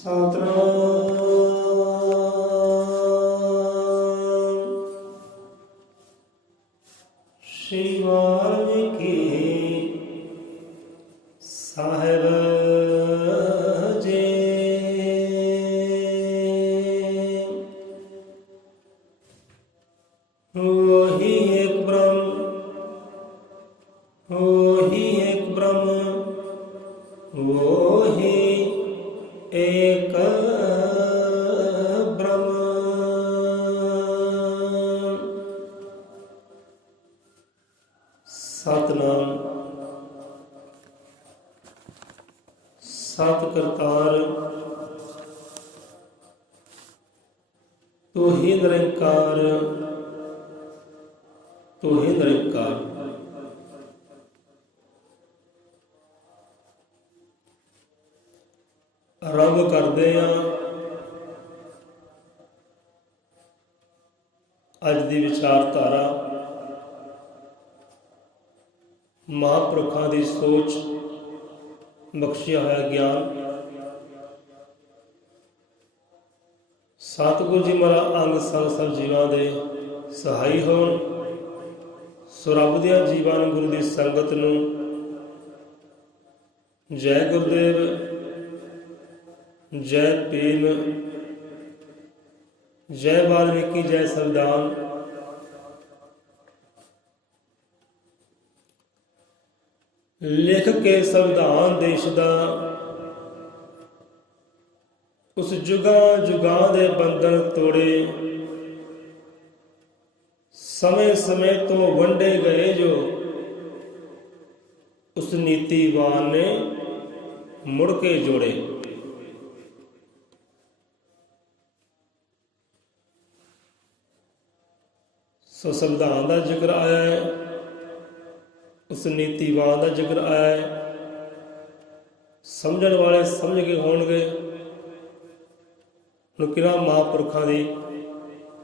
ਸਤਿਨਾਮ ਸ੍ਰੀ ਵਾਲਮੀਕਿ ਸਾਹਿਬ ਜੀ। ਹੋਈ ਏਕ ਬ੍ਰਹਮ, ਹੋਈ ਏਕ ਬ੍ਰਹਮ, ਹੋਈ ਏਕ ਬ੍ਰਹਮ। ਸਤਿਨਾਮ। ਸਤਿ ਕਰਤਾਰ ਤੂੰ ਹੀ ਨਿਰੰਕਾਰ, ਤੂੰ ਹੀ ਨਿਰੰਕਾਰ। ਆਰੰਭ ਕਰਦੇ ਹਾਂ ਅੱਜ ਦੀ ਵਿਚਾਰਧਾਰਾ। ਮਹਾਂਪੁਰਖਾਂ ਦੀ ਸੋਚ, ਬਖਸ਼ਿਆ ਹੋਇਆ ਗਿਆਨ। ਸਤਿਗੁਰੂ ਜੀ ਮਹਾਰਾਜ ਅੰਗ ਸੰਗ ਸਭ ਜੀਵਾਂ ਦੇ ਸਹਾਈ ਹੋਣ। ਸੋ ਰੱਬ ਦੀਆਂ ਜੀਵਾਂ ਨੂੰ ਗੁਰੂ ਦੀ ਸੰਗਤ ਨੂੰ ਜੈ ਗੁਰਦੇਵ, ਜੈ ਭੀਮ, ਜੈ ਵਾਲਮੀਕੀ, ਜੈ ਸੰਵਿਧਾਨ। ਲਿਖ ਕੇ ਸੰਵਿਧਾਨ ਦੇਸ਼ ਦਾ, ਉਸ ਜੁਗਾਂ ਜੁਗਾਂ ਦੇ ਬੰਧਨ ਤੋੜੇ। ਸਮੇਂ ਸਮੇਂ ਤੋਂ ਵੰਡੇ ਗਏ ਜੋ, ਉਸ ਨੀਤੀਵਾਨ ਨੇ ਮੁੜ ਕੇ ਜੋੜੇ। ਸੋ ਸੰਵਿਧਾਨ ਦਾ ਜ਼ਿਕਰ ਆਇਆ ਹੈ, ਉਸ ਨੀਤੀਵਾਨ ਦਾ ਜ਼ਿਕਰ ਆਇਆ ਹੈ। ਸਮਝਣ ਵਾਲੇ ਸਮਝ ਕੇ ਹੋਣਗੇ। ਹੁਣ ਕਿਹਨਾਂ ਮਹਾਂਪੁਰਖਾਂ ਦੀ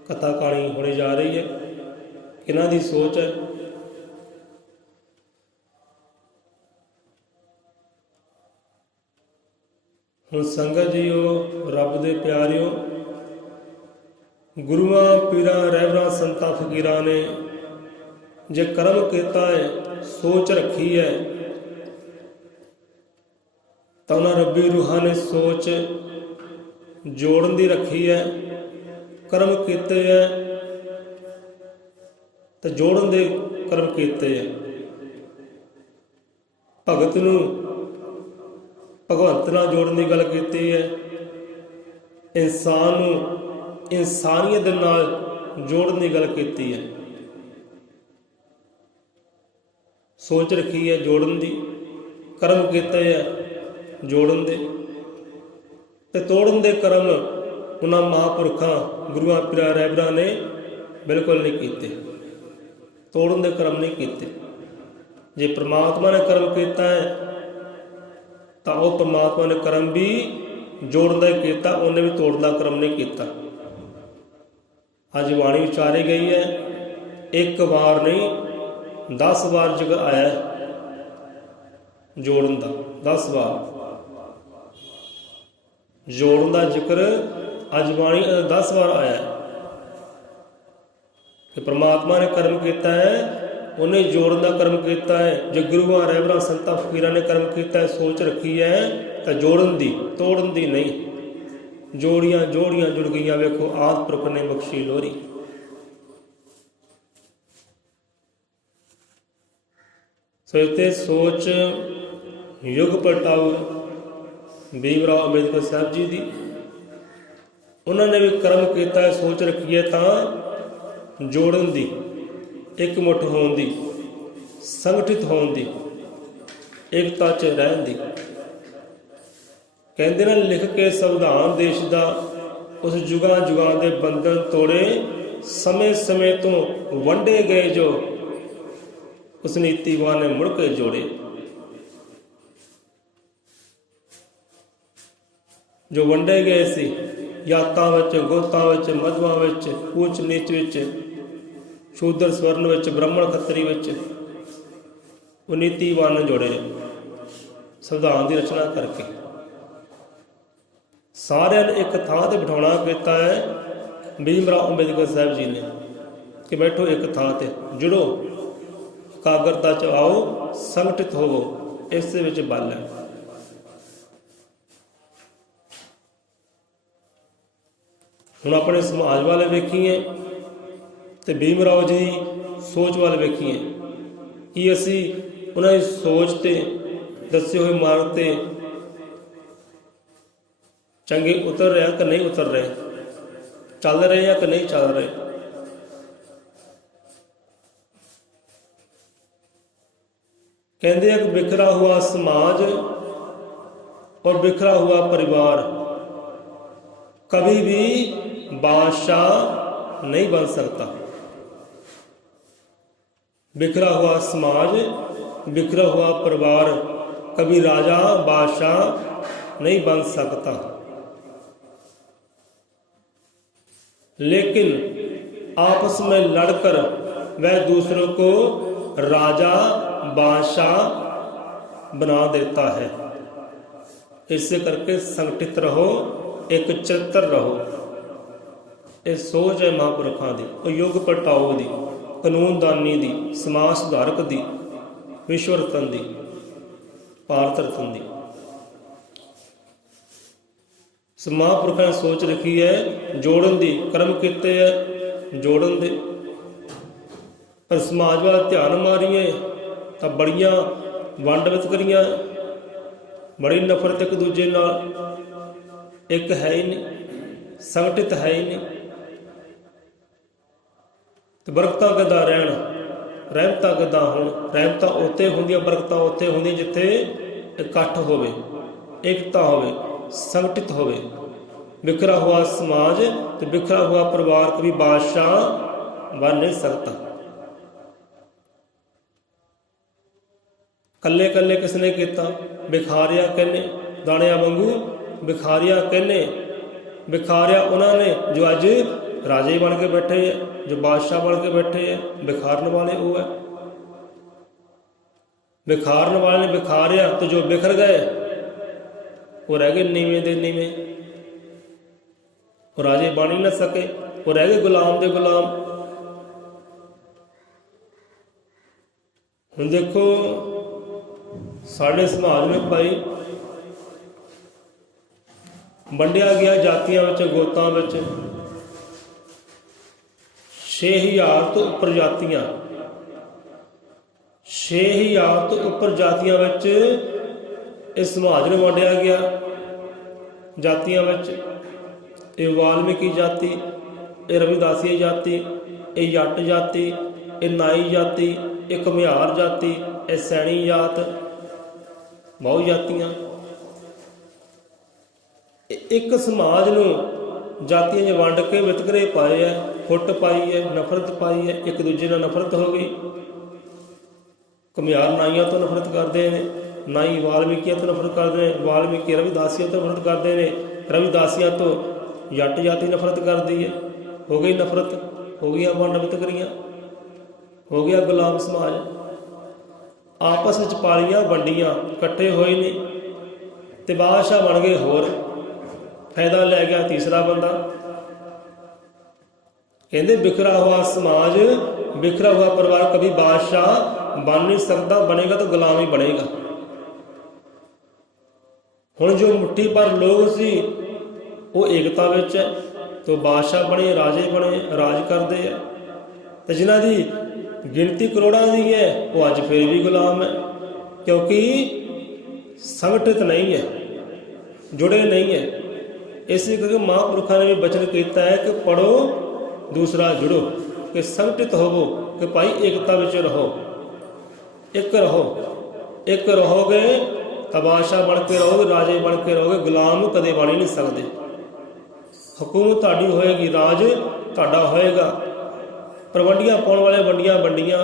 ਕਥਾ ਕਹਾਣੀ ਹੋਣੀ ਜਾ ਰਹੀ ਹੈ, ਕਿਹਨਾਂ ਦੀ ਸੋਚ ਹੈ। ਹੁਣ ਸੰਗਤ ਜੀਓ, ਰੱਬ ਦੇ ਪਿਆਰਿਓ, ਗੁਰੂਆਂ ਪੀਰਾਂ ਰਹਿਬਰਾਂ ਸੰਤਾਂ ਫਕੀਰਾਂ ਨੇ ਜੇ ਕਰਮ ਕੀਤਾ ਹੈ, ਸੋਚ ਰੱਖੀ ਹੈ, ਤਾਂ ਉਹਨਾਂ ਰੱਬੀ ਰੂਹਾਂ ਨੇ ਸੋਚ ਜੋੜਨ ਦੀ ਰੱਖੀ ਹੈ। ਕਰਮ ਕੀਤੇ ਹੈ ਤਾਂ ਜੋੜਨ ਦੇ ਕਰਮ ਕੀਤੇ ਹੈ। ਭਗਤ ਨੂੰ ਭਗਵੰਤ ਨਾਲ ਜੋੜਨ ਦੀ ਗੱਲ ਕੀਤੀ ਹੈ। ਇਨਸਾਨ ਨੂੰ ਇਨਸਾਨੀਅਤ ਦੇ ਨਾਲ ਜੋੜਨ ਦੀ ਗੱਲ ਕੀਤੀ ਹੈ। ਸੋਚ ਰੱਖੀ ਹੈ ਜੋੜਨ ਦੀ, ਕਰਮ ਕੀਤੇ ਹੈ ਜੋੜਨ ਦੇ, ਤੇ ਤੋੜਨ ਦੇ ਕਰਮ ਉਹਨਾਂ ਮਹਾਂਪੁਰਖਾਂ ਗੁਰੂਆਂ ਪੀਰਾਂ ਰਹਿਬਰਾਂ ਨੇ ਬਿਲਕੁਲ ਨਹੀਂ ਕੀਤੇ। ਤੋੜਨ ਦੇ ਕਰਮ ਨਹੀਂ ਕੀਤੇ। ਜੇ ਪ੍ਰਮਾਤਮਾ ਨੇ ਕਰਮ ਕੀਤਾ ਹੈ ਤਾਂ ਉਹ ਪ੍ਰਮਾਤਮਾ ਨੇ ਕਰਮ ਵੀ ਜੋੜਨ ਦਾ ਹੀ ਕੀਤਾ, ਉਹਨੇ ਵੀ ਤੋੜਨ ਦਾ ਕਰਮ ਨਹੀਂ ਕੀਤਾ। ਅੱਜ ਬਾਣੀ ਵਿਚਾਰੀ ਗਈ ਹੈ, ਇੱਕ ਵਾਰ ਨਹੀਂ 10 ਵਾਰ ਜ਼ਿਕਰ ਆਇਆ ਜੋੜਨ ਦਾ। 10 ਵਾਰ ਜੋੜਨ ਦਾ ਜ਼ਿਕਰ ਅੱਜ ਬਾਣੀ 10 ਵਾਰ ਆਇਆ ਕਿ ਪ੍ਰਮਾਤਮਾ ਨੇ ਕਰਮ ਕੀਤਾ ਹੈ, ਉਹਨੇ ਜੋੜਨ ਦਾ ਕਰਮ ਕੀਤਾ ਹੈ। ਜੇ ਗੁਰੂਆਂ ਰਹਿਬਰਾਂ ਸੰਤਾਂ ਫਕੀਰਾਂ ਨੇ ਕਰਮ ਕੀਤਾ ਹੈ, ਸੋਚ ਰੱਖੀ ਹੈ ਤਾਂ ਜੋੜਨ ਦੀ, ਤੋੜਨ ਦੀ ਨਹੀਂ। ਜੋੜੀਆਂ ਜੋੜੀਆਂ ਜੁੜ ਗਈਆਂ, ਵੇਖੋ ਆਦਿ ਪੁਰਖ ਨੇ ਬਖਸ਼ੀ ਲੋਰੀ। ਸੋ ਇੱਥੇ ਸੋਚ ਯੁਗ ਪਲਟਾਓ ਭੀਮ ਰਾਓ ਅੰਬੇਦਕਰ ਸਾਹਿਬ ਜੀ ਦੀ। ਉਹਨਾਂ ਨੇ ਵੀ ਕਰਮ ਕੀਤਾ ਹੈ, ਸੋਚ ਰੱਖੀ ਹੈ ਤਾਂ ਜੋੜਨ ਦੀ, ਇਕਮੁੱਠ ਹੋਣ ਦੀ, ਸੰਗਠਿਤ ਹੋਣ ਦੀ, ਏਕਤਾ 'ਚ ਰਹਿਣ ਦੀ। ਕਹਿੰਦੇ ਨੇ ਲਿਖ ਕੇ ਸੰਵਿਧਾਨ ਦੇਸ਼ ਦਾ, ਉਸ ਜੁਗਾਂ ਜੁਗਾਂ ਦੇ ਬੰਧਨ ਤੋੜੇ। ਸਮੇਂ ਸਮੇਂ ਤੋਂ ਵੰਡੇ ਗਏ ਜੋ, ਉਸ ਨੀਤੀਵਾਨ ਨੇ ਮੁੜ ਕੇ ਜੋੜੇ। ਜੋ ਵੰਡੇ ਗਏ ਸੀ, ਜਾਤਾਂ ਵਿੱਚ, ਗੋਤਾਂ ਵਿੱਚ, ਮਜ਼੍ਹਬਾਂ ਵਿੱਚ, ਊਚ ਨੀਚ ਵਿੱਚ, ਸ਼ੂਦਰ ਸਵਰਨ ਵਿੱਚ, ਬ੍ਰਾਹਮਣ ਖੱਤਰੀ ਵਿੱਚ, ਉਹ ਨੀਤੀਵਾਨ ਜੋੜੇ ਸੰਵਿਧਾਨ ਦੀ ਰਚਨਾ ਕਰਕੇ। ਸਾਰਿਆਂ ਨੂੰ ਇੱਕ ਥਾਂ ਤੇ ਬਿਠਾਉਣਾ ਕੀਤਾ ਹੈ ਭੀਮ ਰਾਓ ਅੰਬੇਦਕਰ ਸਾਹਿਬ ਜੀ ਨੇ ਕਿ ਬੈਠੋ ਇੱਕ ਥਾਂ ਤੇ, ਜੁੜੋ, ਇਕਾਗਰਤਾ ਚ ਆਓ, ਸੰਗਠਿਤ ਹੋਵੋ। ਇਸ ਦੇ ਵਿੱਚ ਬਲ ਹੈ। ਹੁਣ ਆਪਣੇ ਸਮਾਜ ਵਾਲੇ ਵੇਖੀਏ ਤੇ ਭੀਮ ਰਾਓ ਜੀ ਦੀ ਸੋਚ ਵੱਲ ਵੇਖੀਏ ਕਿ ਅਸੀਂ ਉਹਨਾਂ ਦੀ ਸੋਚ ਤੇ ਦੱਸੇ ਹੋਏ ਮਾਰਗ ਤੇ ਚੰਗੇ ਉਤਰ ਰਹੇ ਕਿ ਨਹੀਂ ਉਤਰ ਰਹੇ, ਚੱਲ ਰਹੇ ਜਾਂ ਕਿ ਨਹੀਂ ਚੱਲ ਰਹੇ। कहते हैं कि बिखरा हुआ समाज और बिखरा हुआ परिवार कभी भी बादशाह नहीं बन सकता। बिखरा हुआ समाज, बिखरा हुआ परिवार कभी राजा बादशाह नहीं बन सकता, लेकिन आपस में लड़कर वह दूसरों को राजा बादशाह बना देता है। इससे करके संगठित रहो, एक चरित्र रहो। ये सोच है महापुरखों की, युग पलटाओ की, कानूनदानी की, समाज सुधारक की, विश्व रतन की, भारत रतन की। महापुरखों ने सोच रखी है जोड़न की, कर्म किते है जोड़न दे। पर समाज वाल ध्यान मारीए तो बड़िया वंड वितकरियां, बड़ी नफरत एक दूजे नाल, एक है ही नहीं, संगठित है ही नहीं। तो बरकतां किदां रहन, रहमतां किदां होण। रहमतां उत्थे होंदियां, बरकतां उत्थे होंदियां जिथे इकट्ठ होवे, एकता होवे, संगठित होवे। बिखरा हुआ समाज तो बिखरा हुआ परिवार कभी बादशाह बन नहीं सकता। कल्ले कल्ले किसने किया, बिखारिया कहने दाणिया वांगू, बिखारिया कहने बिखारिया उन्होंने जो अज राजे बन के बैठे है, जो बादशाह बन के बैठे है, बिखारन वाले वो है। बिखारन वाले ने बिखारिया तो जो बिखर गए वो रह गए नीवें दे नीवें, वो राजे बन ही ना सके, वो रह गए गुलाम दे गुलाम। हुण देखो साढ़े समाज में भाई वंडिया गया जातियां विच, गोतां विच 6000 तो उपर जातियां, 6000 तो उपर जातियां विच इस समाज में वंडिया गया। जातियां विच ये वाल्मीकि जाति, ये रविदासी जाति, ये जट जाति, ये नाई जाति, ये घुमियार जाति, ये सैनी जात, बहुत जातियां। एक समाज नूं जातियां ने वंड के वितकरे पाए है, फुट पाई है, नफरत पाई है, एक दूजे नाल नफरत हो गई। घुमियार नाइयां तो नफरत करते हैं, नाई वाल्मीकियां तो नफरत करते हैं, वाल्मीकि रविदासियां तो नफरत करते हैं, रविदासियां तो जट जाति नफरत करती है। हो गई नफरत, हो गई वंड वितकरियां, हो गया गुलाम समाज। आपस में पालियां वंडियां कट्ठे होए ने ते बादशाह बन गए होर, फायदा लै गया तीसरा बंदा। कहते बिखरा हुआ समाज, बिखरा हुआ परिवार कभी बादशाह बन नहीं सकता, बनेगा तो गुलाम ही बनेगा। हुण जो मुट्ठी पर लोग सी वो एकता विच है, तो बादशाह बने, राजे बने, राज करते हैं। तो जिन्हां दी गिनती करोड़ों की है वो अज फिर भी गुलाम है, क्योंकि संगठित नहीं है, जुड़े नहीं है। इसी करके महापुरुषों ने भी वचन किया है कि पढ़ो दूसरा जुड़ो, कि संगठित होवो, कि भाई एकता विच रहो, एक रहो। एक रहोगे तो बादशाह बन के रहोगे, राजे बन के रहोगे, गुलाम कदे बन ही नहीं सकते। हुकूमत तुहाडी होएगी, राज तुहाडा होएगा। पर वंडियां पाउण वाले वंडियां वंडियां,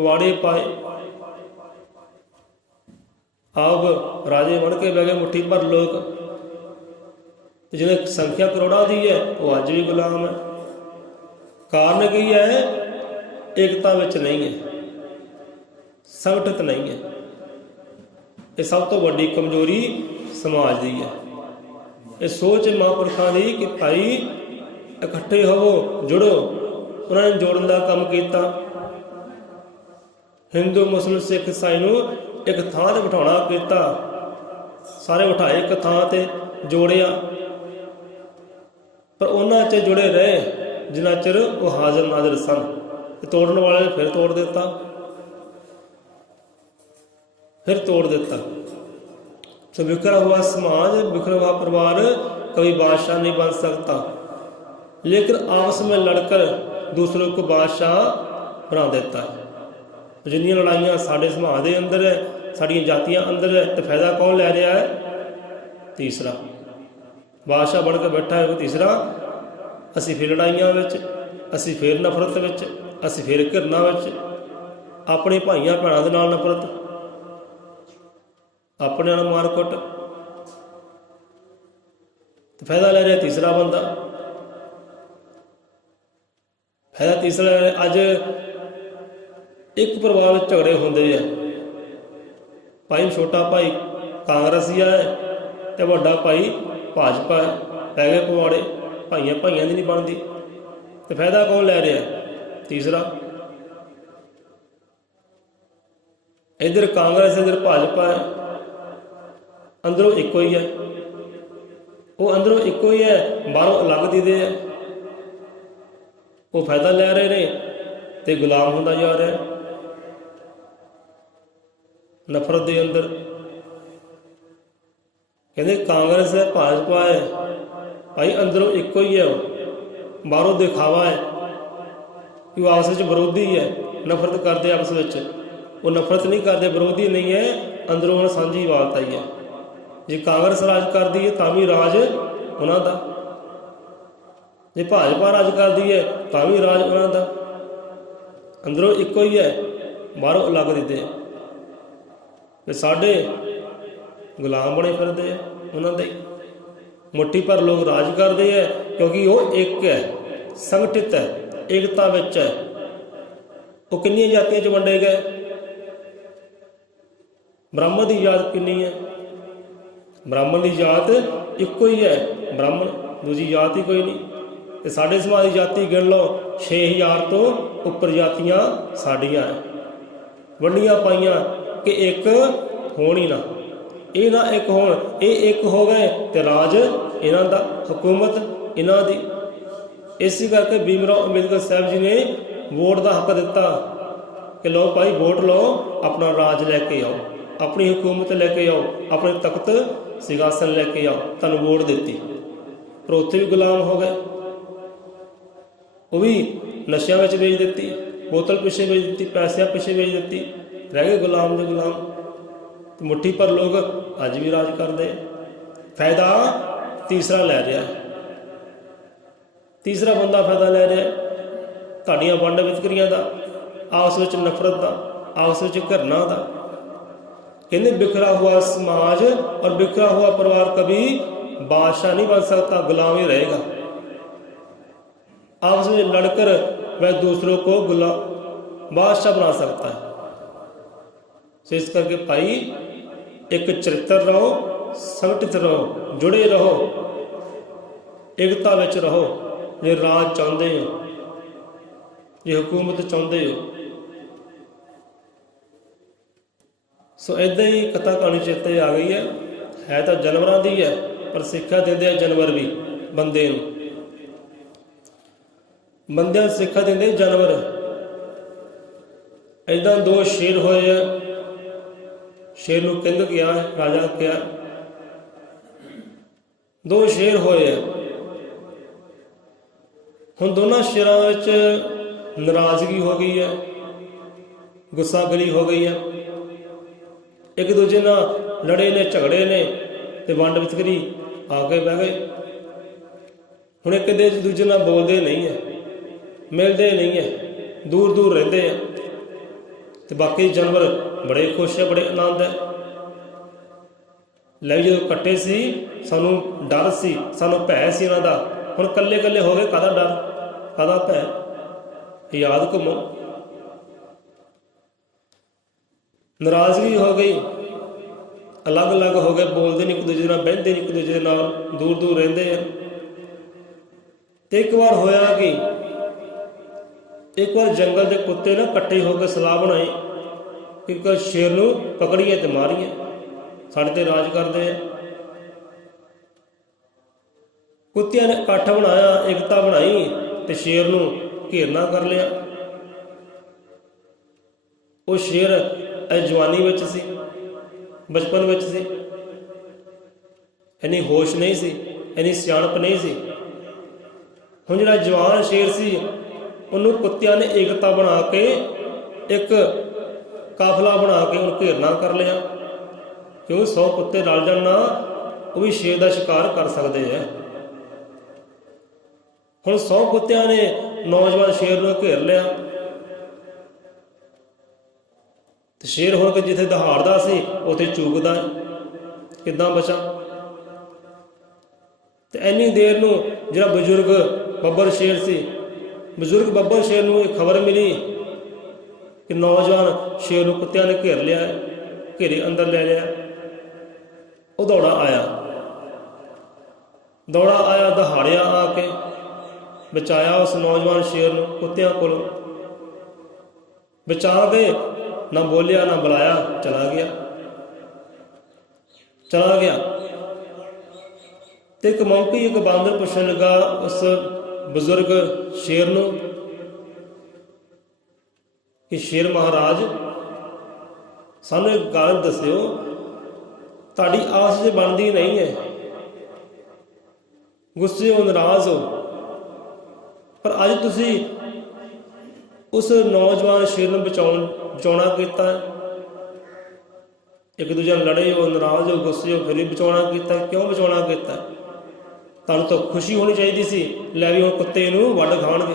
वाड़े पाए, आप राजे बन के बह गए मुट्ठी भर लोग। जिन्हें संख्या करोड़ों की है वो अज भी गुलाम है। कारण की है, एकता विच नहीं है, संगठित नहीं है। ये सब तो वड्डी कमजोरी समाज की है। ਇਹ ਸੋਚ ਮਹਾਂਪੁਰਖਾਂ ਦੀ ਕਿ ਭਾਈ ਇਕੱਠੇ ਹੋਵੋ, ਜੁੜੋ। ਉਹਨਾਂ ਨੇ ਜੋੜਨ ਦਾ ਕੰਮ ਕੀਤਾ। ਹਿੰਦੂ, ਮੁਸਲਿਮ, ਸਿੱਖ, ਈਸਾਈ ਨੂੰ ਇੱਕ ਥਾਂ ਤੇ ਬਿਠਾਉਣਾ ਕੀਤਾ। ਸਾਰੇ ਬਿਠਾਏ ਇੱਕ ਥਾਂ ਤੇ, ਜੋੜਿਆ। ਪਰ ਉਹਨਾਂ 'ਚ ਜੁੜੇ ਰਹੇ ਜਿੰਨਾ ਚਿਰ ਉਹ ਹਾਜ਼ਰ ਨਾਜ਼ਰ ਸਨ। ਤੇ ਤੋੜਨ ਵਾਲੇ ਨੇ ਫਿਰ ਤੋੜ ਦਿੱਤਾ, फिर तोड़ देता। तो बिखरा हुआ समाज, बिखरा हुआ परिवार कभी बादशाह नहीं बन सकता, लेकिन आपस में लड़कर दूसरों को बादशाह बना देता है। जिन्नियां लड़ाइयां साडे समाज के अंदर है, साड़ियां जातियां अंदर है, तो फायदा कौन लै रहा है? तीसरा बादशाह बन के बैठा है, वो तीसरा। असी फिर लड़ाइयां विच, असी फिर नफरत विच, असी फिर घिरना विच, अपने भाइयों भैनों के नाल नफरत, अपने मार कुट। तो फायदा ले रहा तीसरा बंदा, फायदा तीसरा ले रहा। अज एक परिवार में झगड़े होंदे है, भाई छोटा भाई कांग्रेसी है तो वड्डा भाई भाजपा है, पै गए पवाड़े, भाइयां भाइयां दी नहीं बनती। तो फायदा कौन ले रहा? तीसरा। इधर कांग्रेस, इधर भाजपा है, अंदरों एको ही है। वो अंदरों एको ही है, बाहरों अलग दीदे है। वो फायदा ले रहे ने ते गुलाम होंदा जा रहा है नफरत के अंदर। कहते कांग्रेस है, भाजपा है, भाई अंदरों एको ही है, बाहरों दिखावा है कि वो आपस में विरोधी है, नफरत करते आपस में। वो नफरत नहीं करते, विरोधी नहीं है, अंदरों उन्हें सांझी बात आई है। जे कांग्रेस राज करती है तां भी राज उन्हां दा, जे भाजपा राज करती है तां भी राज उन्हां दा। अंदरों एको ही है, बाहरों अलग दिते ते साडे गुलाम बने फिरदे हैं उन्हां दे। मुट्ठी भर लोग राज करते हैं क्योंकि वो एक है, संगठित है, एकता विच है। वो कितनी जातियां च वंडे गए? ब्राह्मण की जात कितनी है? ब्राह्मण की जात एको ही है, ब्राह्मण, दूजी जात ही कोई नहीं। तो साढ़े समाज की जाति गिन लो, 6000 तो उपर जातियां साड़ियाँ है, वंडियां पाइयां कि एक होण ही ना, ये ना एक होण, ये एक हो गए तो राज इन्हां दा, हुकूमत इन्हां दी। इसी करके भीमराव अंबेडकर साहब जी ने वोट का हक दिता कि लो भाई वोट लो, अपना राज लैके आओ, अपनी हुकूमत लैके आओ, अपने तख्त सिंघासन लैके आओ, तुहानू वोट दिती। पर उत्थे भी गुलाम हो गए, वो भी नशियां विच बेच दिती, बोतल पिछे बेच दिती, पैसों पिछे बेच दिती, रह गए गुलाम दे गुलाम। तो मुट्ठी पर लोग अज भी राज करते। फायदा तीसरा लै रहा है, तीसरा बंदा फायदा लै रहा है तुहाडियां वंड वितकरियां दा, आपस में नफरत का, आपस में घरना का। कहते बिखरा हुआ समाज और बिखरा हुआ परिवार कभी बादशाह नहीं बन सकता, गुलाम ही रहेगा। आपस में लड़कर वह दूसरों को गुलाम बादशाह बना सकता है। तो इस करके भाई एक चरित्र रहो, संगठित रहो, जुड़े रहो, एकता विच रहो। जे राज चाहते हो, जे हुकूमत चाहते हो। सो इदा ही कथा कहानी चेते आ गई है तो जानवरों की है, पर सिक्ख्या देते हैं जानवर भी बंदे नूं, बंदे सिक्ख्या देंदे जानवर। इदा 2 शेर होए है, शेर नूं किंग कहा है, राजा कहा। 2 शेर होए है, हुण दोनों शेरां विच नाराज़गी हो गई है, गुस्सागली हो गई है, एक दूजे नाल लड़े ने, झगड़े ने, ते वंड वितकरी आके बह गए। हुण एक दूजे नाल बोलते नहीं है, मिलते नहीं है, दूर दूर रहते हैं। तो बाकी जानवर बड़े खुश है, बड़े आनंद है। ले जो कट्टे सी सानू डर सी, सानू भै सी इन्हां दा, हुण कल्ले कल्ले हो गए, काहदा डर, काहदा भै, याद घुमो। नाराज़गी हो गई, ਅਲੱਗ ਅਲੱਗ ਹੋ ਗਏ, ਬੋਲਦੇ ਨਹੀਂ ਇੱਕ ਦੂਜੇ ਨਾਲ, ਬਹਿੰਦੇ ਨਹੀਂ ਇੱਕ ਦੂਜੇ ਨਾਲ, ਦੂਰ ਦੂਰ ਰਹਿੰਦੇ ਆ। ਤੇ ਇੱਕ ਵਾਰ ਹੋਇਆ ਕਿ ਇੱਕ ਵਾਰ ਜੰਗਲ ਦੇ ਕੁੱਤੇ ਨਾ ਇਕੱਠੇ ਹੋ ਕੇ ਸਲਾਹ ਬਣਾਈ ਕਿ ਇੱਕ ਸ਼ੇਰ ਨੂੰ ਪਕੜੀਏ ਤੇ ਮਾਰੀਏ, ਸਾਡੇ ਤੇ ਰਾਜ ਕਰਦੇ ਆ। ਕੁੱਤਿਆਂ ਨੇ ਇਕੱਠ ਬਣਾਇਆ, ਏਕਤਾ ਬਣਾਈ ਤੇ ਸ਼ੇਰ ਨੂੰ ਘੇਰਨਾ ਕਰ ਲਿਆ। ਉਹ ਸ਼ੇਰ ਇਹ ਜਵਾਨੀ ਵਿੱਚ ਸੀ, ਬਚਪਨ ਵਿੱਚ ਸੀ, ਇੰਨੀ ਹੋਸ਼ ਨਹੀਂ ਸੀ, ਇੰਨੀ ਸਿਆਣਪ ਨਹੀਂ ਸੀ। ਹੁਣ ਜਿਹੜਾ ਜਵਾਨ ਸ਼ੇਰ ਸੀ ਉਹਨੂੰ ਕੁੱਤਿਆਂ ਨੇ ਏਕਤਾ ਬਣਾ ਕੇ ਇੱਕ ਕਾਫਲਾ ਬਣਾ ਕੇ ਉਹਨੂੰ ਘੇਰਨਾ ਕਰ ਲਿਆ। ਕਿਉਂ 100 ਕੁੱਤੇ ਰਲ ਜਾਣ ਨਾ ਉਹ ਵੀ ਸ਼ੇਰ ਦਾ ਸ਼ਿਕਾਰ ਕਰ ਸਕਦੇ ਆ। ਹੁਣ 100 ਕੁੱਤਿਆਂ ਨੇ ਨੌਜਵਾਨ ਸ਼ੇਰ ਨੂੰ ਘੇਰ ਲਿਆ ਤੇ ਸ਼ੇਰ ਹੁਣ ਕਿ ਜਿੱਥੇ ਦਹਾੜਦਾ ਸੀ ਉੱਥੇ ਚੂਕਦਾ, ਕਿੱਦਾਂ ਬਚਾ। ਤੇ ਇੰਨੀ ਦੇਰ ਨੂੰ ਜਿਹੜਾ ਬਜ਼ੁਰਗ ਬੱਬਰ ਸ਼ੇਰ ਸੀ, ਬਜ਼ੁਰਗ ਬੱਬਰ ਸ਼ੇਰ ਨੂੰ ਇਹ ਖਬਰ ਮਿਲੀ ਕਿ ਨੌਜਵਾਨ ਸ਼ੇਰ ਨੂੰ ਕੁੱਤਿਆਂ ਨੇ ਘੇਰ ਲਿਆ, ਘੇਰੇ ਅੰਦਰ ਲੈ ਲਿਆ। ਉਹ ਦੌੜਾ ਆਇਆ, ਦਹਾੜਿਆ ਆ ਕੇ ਬਚਾਇਆ ਉਸ ਨੌਜਵਾਨ ਸ਼ੇਰ ਨੂੰ ਕੁੱਤਿਆਂ ਕੋਲੋਂ। ਬਚਾ ਕੇ ਨਾ ਬੋਲਿਆ ਨਾ ਬੁਲਾਇਆ, ਚਲਾ ਗਿਆ। ਤੇ ਇੱਕ ਮੰਕੀ, ਇੱਕ ਬਾਂਦਰ ਪੁੱਛਣ ਲੱਗਾ ਉਸ ਬਜ਼ੁਰਗ ਸ਼ੇਰ ਨੂੰ ਕਿ ਸ਼ੇਰ ਮਹਾਰਾਜ ਸਾਨੂੰ ਇੱਕ ਗੱਲ ਦੱਸਿਓ, ਤੁਹਾਡੀ ਆਸ ਜੇ ਬਣਦੀ ਨਹੀਂ ਹੈ, ਗੁੱਸੇ ਹੋ, ਨਾਰਾਜ਼ ਹੋ, ਪਰ ਅੱਜ ਤੁਸੀਂ ਉਸ ਨੌਜਵਾਨ ਸ਼ੇਰ ਨੂੰ ਬਚਾਉਣਾ ਕੀਤਾ। ਇੱਕ ਦੂਜੇ ਨਾਲ ਲੜੇ ਹੋ, ਨਾਰਾਜ਼ ਹੋ, ਗੁੱਸੇ ਹੋ, ਫਿਰ ਵੀ ਬਚਾਉਣਾ ਕੀਤਾ। ਕਿਉਂ ਬਚਾਉਣਾ ਕੀਤਾ? ਤੁਹਾਨੂੰ ਤਾਂ ਖੁਸ਼ੀ ਹੋਣੀ ਚਾਹੀਦੀ ਸੀ, ਲੈ ਵੀ ਹੁਣ ਕੁੱਤੇ ਨੂੰ ਵੱਢ ਖਾਣਗੇ,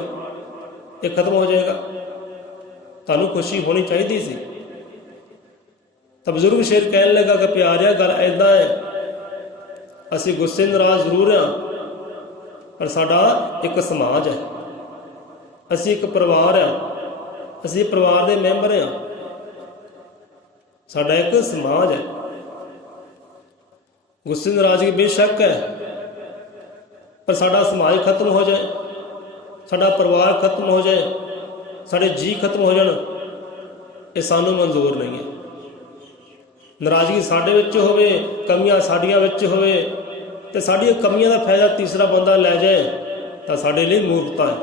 ਇਹ ਖਤਮ ਹੋ ਜਾਏਗਾ, ਤੁਹਾਨੂੰ ਖੁਸ਼ੀ ਹੋਣੀ ਚਾਹੀਦੀ ਸੀ। ਤਾਂ ਬਜ਼ੁਰਗ ਸ਼ੇਰ ਕਹਿਣ ਲੱਗਾ ਕਿ ਪਿਆਰਿਆ ਗੱਲ ਇੱਦਾਂ ਹੈ, ਅਸੀਂ ਗੁੱਸੇ ਨਾਰਾਜ਼ ਜ਼ਰੂਰ ਹਾਂ, ਪਰ ਸਾਡਾ ਇੱਕ ਸਮਾਜ ਹੈ, ਅਸੀਂ ਇੱਕ ਪਰਿਵਾਰ ਆ, ਅਸੀਂ ਪਰਿਵਾਰ ਦੇ ਮੈਂਬਰ ਹਾਂ, ਸਾਡਾ ਇੱਕ ਸਮਾਜ ਹੈ। ਗੁੱਸੇ ਨਾਰਾਜ਼ਗੀ ਬੇਸ਼ੱਕ ਹੈ, ਪਰ ਸਾਡਾ ਸਮਾਜ ਖਤਮ ਹੋ ਜਾਏ, ਸਾਡਾ ਪਰਿਵਾਰ ਖਤਮ ਹੋ ਜਾਏ, ਸਾਡੇ ਜੀਅ ਖਤਮ ਹੋ ਜਾਣ, ਇਹ ਸਾਨੂੰ ਮਨਜ਼ੂਰ ਨਹੀਂ ਹੈ। ਨਾਰਾਜ਼ਗੀ ਸਾਡੇ ਵਿੱਚ ਹੋਵੇ, ਕਮੀਆਂ ਸਾਡੀਆਂ ਵਿੱਚ ਹੋਵੇ, ਤੇ ਸਾਡੀਆਂ ਕਮੀਆਂ ਦਾ ਫਾਇਦਾ ਤੀਸਰਾ ਬੰਦਾ ਲੈ ਜਾਏ ਤਾਂ ਸਾਡੇ ਲਈ ਮੂਰਖਤਾ ਹੈ।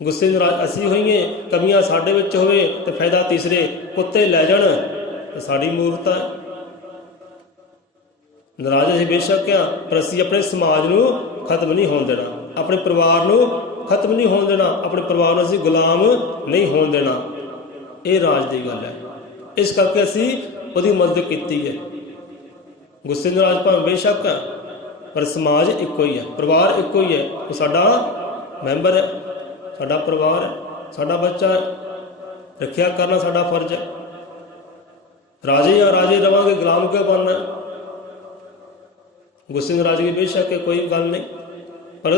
ਗੁੱਸੇ ਨਾਰਾਜ਼ ਅਸੀਂ ਹੋਈਏ, ਕਮੀਆਂ ਸਾਡੇ ਵਿੱਚ ਹੋਵੇ ਤੇ ਫਾਇਦਾ ਤੀਸਰੇ ਕੁੱਤੇ ਲੈ ਜਾਣ ਤਾਂ ਸਾਡੀ ਮੂਰਖਤਾ ਹੈ। ਨਾਰਾਜ਼ ਅਸੀਂ ਬੇਸ਼ੱਕ ਆ, ਪਰ ਅਸੀਂ ਆਪਣੇ ਸਮਾਜ ਨੂੰ ਖਤਮ ਨਹੀਂ ਹੋਣ ਦੇਣਾ, ਆਪਣੇ ਪਰਿਵਾਰ ਨੂੰ ਖਤਮ ਨਹੀਂ ਹੋਣ ਦੇਣਾ, ਆਪਣੇ ਪਰਿਵਾਰ ਨੂੰ ਅਸੀਂ ਗੁਲਾਮ ਨਹੀਂ ਹੋਣ ਦੇਣਾ। ਇਹ ਰਾਜ ਦੀ ਗੱਲ ਹੈ। ਇਸ ਕਰਕੇ ਅਸੀਂ ਉਹਦੀ ਮਦਦ ਕੀਤੀ ਹੈ। ਗੁੱਸੇ ਨਾਰਾਜ਼ ਭਾਵੇਂ ਬੇਸ਼ੱਕ ਹੈ, ਪਰ ਸਮਾਜ ਇੱਕੋ ਹੀ ਹੈ, ਪਰਿਵਾਰ ਇੱਕੋ ਹੀ ਹੈ, ਉਹ ਸਾਡਾ ਮੈਂਬਰ ਹੈ, ਸਾਡਾ ਪਰਿਵਾਰ ਹੈ, ਸਾਡਾ ਬੱਚਾ ਹੈ, ਰੱਖਿਆ ਕਰਨਾ ਸਾਡਾ ਫਰਜ਼ ਹੈ। ਰਾਜੇ ਜਾਂ ਰਾਜੇ ਰਵਾਂਗੇ, ਗੁਲਾਮ ਕਿਉਂ ਬਣਨਾ? ਗੁੱਸੇ ਨਾਰਾਜ਼ਗੀ ਬੇਸ਼ੱਕ ਹੈ, ਕੋਈ ਗੱਲ ਨਹੀਂ, ਪਰ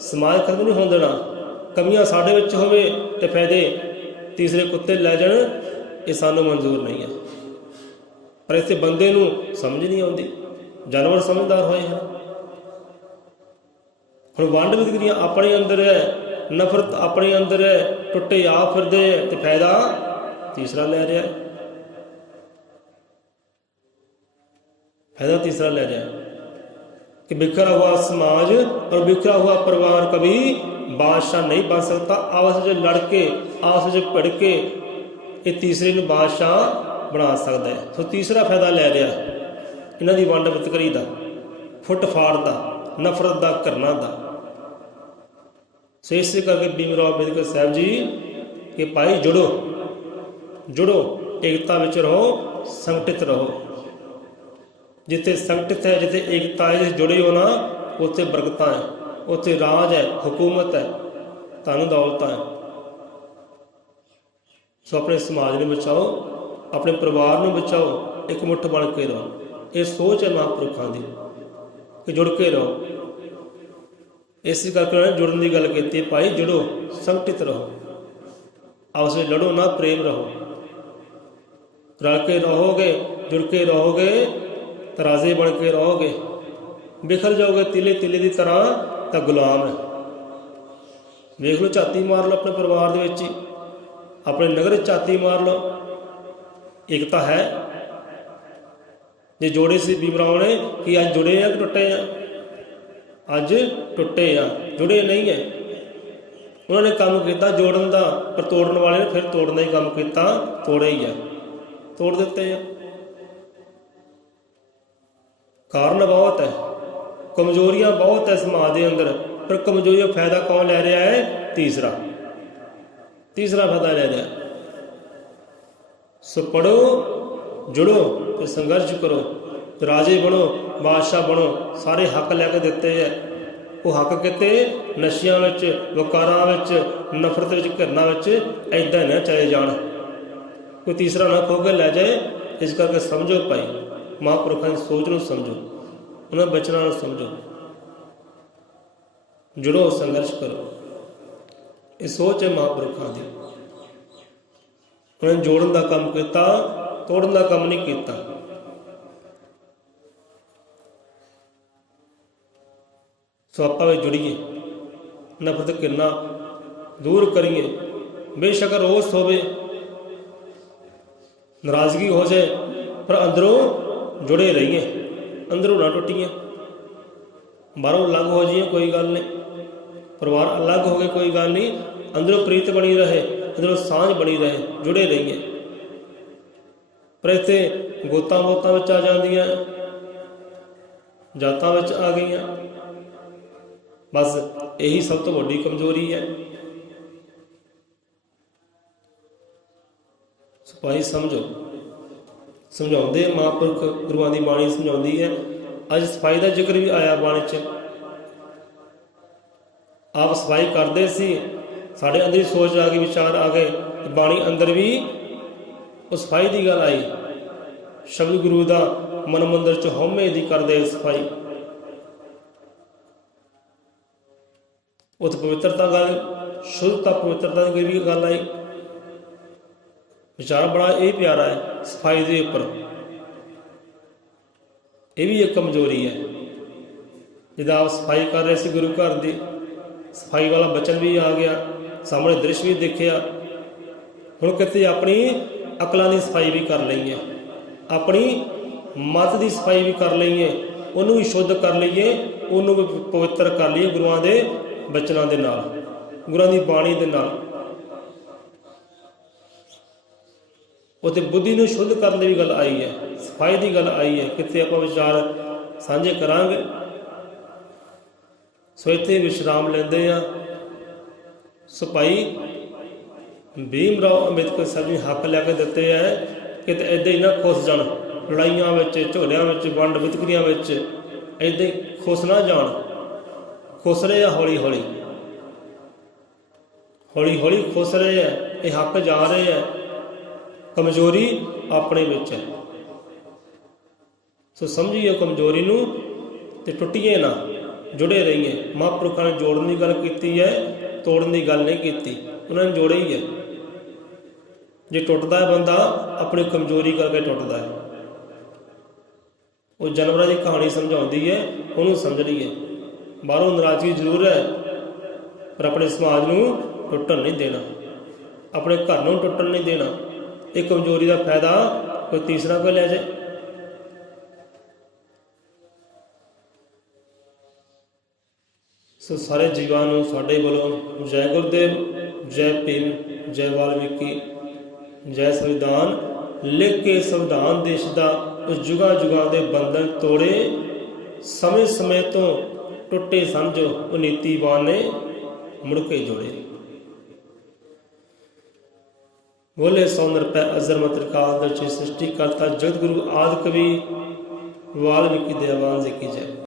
ਸਮਾਜ ਖਤਮ ਨਹੀਂ ਹੋਣ ਦੇਣਾ। ਕਮੀਆਂ ਸਾਡੇ ਵਿੱਚ ਹੋਵੇ ਤੇ ਫਾਇਦੇ ਤੀਸਰੇ ਕੁੱਤੇ ਲੈ ਜਾਣ, ਇਹ ਸਾਨੂੰ ਮਨਜ਼ੂਰ ਨਹੀਂ ਹੈ। ਪਰ ਇੱਥੇ ਬੰਦੇ ਨੂੰ ਸਮਝ ਨਹੀਂ ਆਉਂਦੀ, ਜਾਨਵਰ ਸਮਝਦਾਰ ਹੋਏ ਹਨ। ਹੁਣ ਵੰਡ ਵਿਤਕਰੀਆਂ ਆਪਣੇ ਅੰਦਰ ਹੈ, ਨਫ਼ਰਤ ਆਪਣੇ ਅੰਦਰ ਹੈ, ਟੁੱਟੇ ਆ ਫਿਰਦੇ ਹੈ ਤੇ ਫਾਇਦਾ ਤੀਸਰਾ ਲੈ ਰਿਹਾ ਹੈ, कि बिखरा हुआ समाज और बिखरा हुआ परिवार कभी बादशाह नहीं बन सकता। आपस में लड़के, आपस में भिड़ के ये तीसरे ਨੂੰ ਬਾਦਸ਼ਾਹ ਬਣਾ ਸਕਦਾ ਹੈ। ਸੋ ਤੀਸਰਾ ਫਾਇਦਾ ਲੈ ਰਿਹਾ ਇਹਨਾਂ ਦੀ ਵੰਡ ਵਿਤਕਰੀ ਦਾ, ਫੁੱਟ ਫਾੜ ਦਾ, ਨਫ਼ਰਤ ਦਾ, ਘਰਨਾ ਦਾ। ਸੋ ਇਸੇ ਕਰਕੇ ਭੀਮਰਾਓ ਅੰਬੇਦਕਰ ਸਾਹਿਬ ਜੀ ਕਿ ਭਾਈ ਜੁੜੋ, ਏਕਤਾ ਵਿੱਚ ਰਹੋ, ਸੰਗਠਿਤ ਰਹੋ। ਜਿੱਥੇ ਸੰਗਠਿਤ ਹੈ, ਜਿੱਥੇ ਏਕਤਾ ਹੈ, ਜਿੱਥੇ ਜੁੜੇ ਹੋ ਨਾ, ਉੱਥੇ ਬਰਕਤਾਂ ਹੈ, ਉੱਥੇ ਰਾਜ ਹੈ, ਹਕੂਮਤ ਹੈ, ਧਨ ਦੌਲਤਾਂ ਹੈ। ਸੋ ਆਪਣੇ ਸਮਾਜ ਨੂੰ ਬਚਾਓ, ਆਪਣੇ ਪਰਿਵਾਰ ਨੂੰ ਬਚਾਓ, ਇੱਕ ਮੁੱਠ ਬਣ ਕੇ ਰਹੋ। ਇਹ ਸੋਚ ਹੈ ਮਹਾਂਪੁਰਖਾਂ ਦੀ ਕਿ ਜੁੜ ਕੇ ਰਹੋ। ਇਸੇ ਕਰਕੇ ਉਹਨਾਂ ਨੇ ਜੁੜਨ ਦੀ ਗੱਲ ਕੀਤੀ, ਭਾਈ ਜੁੜੋ, ਸੰਗਠਿਤ ਰਹੋ, ਆਪਸ ਵਿੱਚ ਲੜੋ ਨਾ, ਪ੍ਰੇਮ ਰਹੋ। रल के रहोगे, जुड़ के रहोगे, तराजे बन के रहोगे। बिखर जाओगे तिले तिले की तरह तो गुलाम है। देख लो, झाती मार लो अपने परिवार दे विच ही, अपने नगर झाती मार लो, एकता है। जे जोड़े से बीमराव ने कि अज जुड़े हैं कि टुटे हैं? अज टुटे हैं, जुड़े नहीं है। उन्होंने काम किया जोड़न का, पर तोड़न वाले ने फिर तोड़ने का काम किया, तोड़े ही है, तोड़ देते हैं। कारण बहुत है, कमजोरियां बहुत है समाज के अंदर, पर कमजोरियां फायदा कौन ले रहा है? तीसरा फायदा ले रहा है। सो पढ़ो, जुड़ो तो संघर्ष करो, राजे बनो, बादशाह बनो। सारे हक लैके दिते है। वो हक किते नशियां विच, वकारां विच, नफरत विच, घरना विच ऐदां ना चले जाण, कोई तीसरा ना खो के लै जाए। इस करके समझो भाई, महापुरखों की सोच नूं समझो, उन्होंने बचनों नूं समझो, जुड़ो, संघर्ष करो। ये सोच है महापुरखों की। उन्होंने जोड़न का काम किया, तोड़न का काम नहीं किया। सो आप जुड़िए, नफरत घिरना दूर करिए। बेशक रोस होवे, नाराजगी हो जाए, पर अंदरों जुड़े रहिए, अंदरों ना टुटिए। बाहरों अलग हो जाइए कोई गल नहीं, परिवार अलग हो गए कोई गल नहीं, अंदरों प्रीत बनी रहे, अंदरों सांझ बनी रहे, जुड़े रहिए। पर इत्थे गोतां बोतां विच आ जांदियां, जातां विच आ गईयां, बस यही सब तो वड्डी कमजोरी है। भाई समझो, समझाते महापुरख गुरुआं दी बाणी समझाती है। अज सफाई का जिक्र भी आया बाणी च। आप सफाई करते सी, साढ़े अंदर सोच आ गई, विचार आ गए, बाणी अंदर भी उस सफाई की गल आई। शब्द गुरु का मन मंदिर च हौमे की करते सफाई, उत पवित्रता गल, शुद्धता पवित्रता की भी गल आई। विचार बड़ा ये प्यारा है सफाई के उपर। यह भी एक कमजोरी है। जब आप सफाई कर रहे थे गुरु घर की, सफाई वाला बचन भी आ गया, सामने दृश्य भी देखिया। हुण किते अपनी अकलां की सफाई भी कर लईए, अपनी मत की सफाई भी कर लईए, उन्होंने भी शुद्ध कर लीए, उन्होंने भी पवित्र कर लीए गुरुआं दे बचनों के नाल, गुरुआं दी बाणी दे नाल। उत्ते बुद्धि नूं शुद्ध करने की गल आई है, सफाई की गल आई है। कितने आप विचार साझे करांगे। सो इत्थे विश्राम लेंदे आ। सो भाई भीम राव अंबेडकर साहब जी हक लैके दिते है कि इदां ही ना खुस जाण, लड़ाइयां विच, झगड़ियां विच, वंड वितकरियां विच इदां ही खुस ना जाण। खुस रहे हैं हौली हौली, हौली हौली खुस रहे हैं, ये हक जा रहे हैं। कमजोरी अपने विच है। सो समझिए कमजोरी नूं ते टुटिए ना, जुड़े रहिए। महापुरखों ने जोड़ने की गल की है, तोड़ने की गल नहीं की। उन्होंने जोड़े ही है। जे टुटदा है बंदा अपनी कमजोरी करके टुटदा है। वो जानवरों की कहानी समझाती है, उन्होंने समझ लीए। बाहरों नाराजगी जरूर है, पर अपने समाज नूं टुटन नहीं देना, अपने घर नूं टुटन नहीं देना। एक कमजोरी का फायदा कोई तीसरा कोई लै जाए। सो सारे जीवां नूं साडे वल्लों जय गुरुदेव, जय भीम, जय वाल्मीकि, जय संविधान। लिख के संविधान देश का उस जुगा जुगा के बंधन तोड़े, समय समय तो टुटे समझो वो नीतिवान ने मुड़ के जोड़े। बोले सौंदर पै अजर मत काल दर्शी सृष्टि करता जगत गुरु आदि कवि वाल्मीकि दयावान जी की जय।